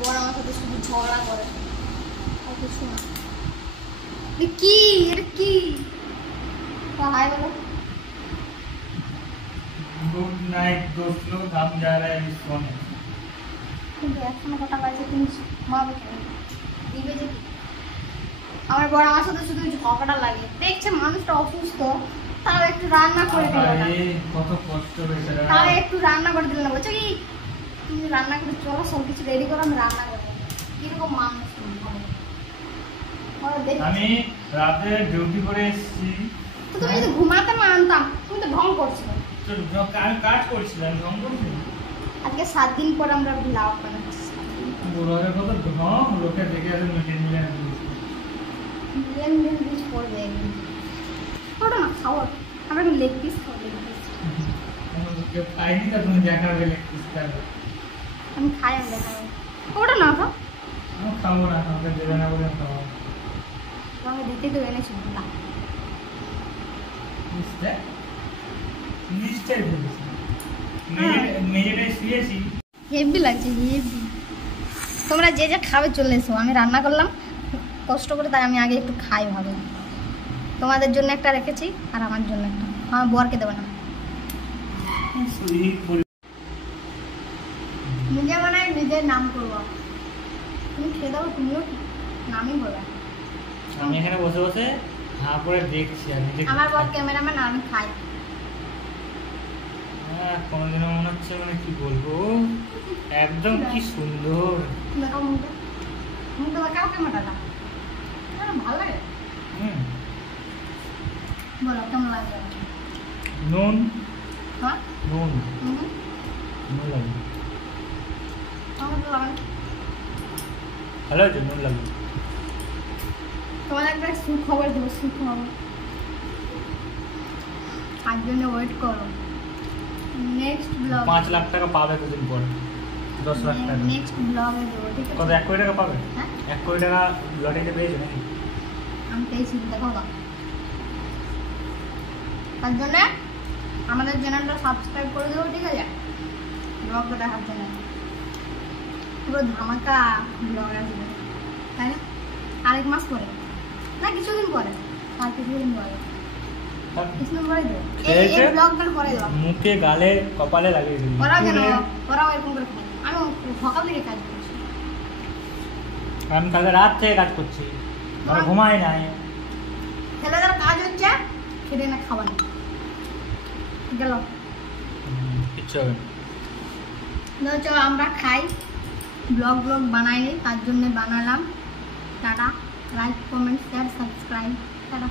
বর আমার সাথে শুধু ঝগড়া করে, আর কিছু না। কি এটা কি? हाय बोलो। गुड नाइट दोस्तों, हम जा रहे हैं सोने। কিন্তু এখন কথা বাজে তুমি ঘুমাবে কেন? দিবে যে আমার বড় আমার সাথে শুধু ঝগড়া লাগে, দেখছে মানুষটা অসুস্থ, তাও একটু রান্না করে দিল না। কত কষ্ট হয়েছে, তাও একটু রান্না করে দিল না, বলছে কি তুমি রান্না করে চলো, সব কিছু রেডি করো, আমি রান্না করবো। কিরকম মানুষ আমি রাতে ডিউটি করে এসেছি, তো তুমি যদি ঘুমাতে না আনতাম, তুমি তো ঢং করছিলে। কাজ করছিলাম, ঢং করছিলাম। আজকে 7 দিন পর আমরা ব্লগ বানাচ্ছি। বড়রে কত ঢং, লোকে দেখে আর মিলিয়ন পিস পড়বে একদিন। ওটা না খাও, আমরা লেগ পিস খাবো, লেগ পিস। খাইনি তো তুমি দেখাবে লেগ পিস খাবে। আমি খাই, আমি দেখাবো। ওটা না খাও, আমি খাবো না, আমাকে দেবে না বলে খাবো। তোমাকে দিতে তো এনেছি না। নিশ্চয় বলেছি, মেয়েটাই শুয়েছি। হেভি লাগছে, হেভি। তোমরা যে যে খাবে চলে এসো, আমি রান্না করলাম কষ্ট করে, তাই আমি আগে একটু খাই ভালো। তোমাদের জন্য একটা রেখেছি আর আমার জন্য একটা, আমার বরকে দেবো না। নিজে বানায় নিজের নাম করবো। তুমি খেয়ে দাও, তুমিও নামই বলো। আমি এখানে বসে বসে হাঁ করে দেখছি, আমার বর ক্যামেরাম্যান, আমি খাই। কোনোদিনও মনে হচ্ছে, মানে কি বলবো, একদম কি সুন্দর। দেখাও মুখটা, মুখটা দেখাও, ক্যামেরাটা ভালো লাগে। বলো কেমন লাগে? নুন, হ্যাঁ নুন নুন লাগে, আমার তো লাগে। ভালো আছে, নুন লাগে। তোমার একটা সুখবর দেবো, সুখবর। তার জন্য ওয়েট করো, নেক্সট ব্লগ। 5 লাখ টাকা পাবে দুদিন পর, 10 লাখ টাকা নেক্সট ব্লগে দেবো, ঠিক আছে? কত, 1 কোটি টাকা পাবে? হ্যাঁ 1 কোটি টাকা লটারিতে পেয়েছে নাকি? আমি পেয়েছি, দেখো না। তার জন্য আমাদের চ্যানেলটা সাবস্ক্রাইব করে দেবো, ঠিক আছে? ব্লগটা দেখার জন্য পুরো ধামাকা ব্লগ আসবে, তাই না? আরেক মাস পরে না, কিছুদিন পরে, আর কিছুদিন পরে, কিছুদিন পরে দেবো। এই ব্লগটা পরে দেবো। মুখে, গালে, কপালে লাগিয়ে দিবি। ওরা কেন, ওরাও এরকম করে খায়। আমি সকাল থেকে কাজ করছি, আমি কালকে রাত থেকে কাজ করছি, আর ঘুমাই নাই। ছেলেদের কাজ হচ্ছে খেতে না, খাওয়া না। গেল কিচ্ছু হবে না। চলো আমরা খাই, ব্লগ বানাইনি, তার জন্য বানালাম। Tata, like, comment, share, subscribe. Tata.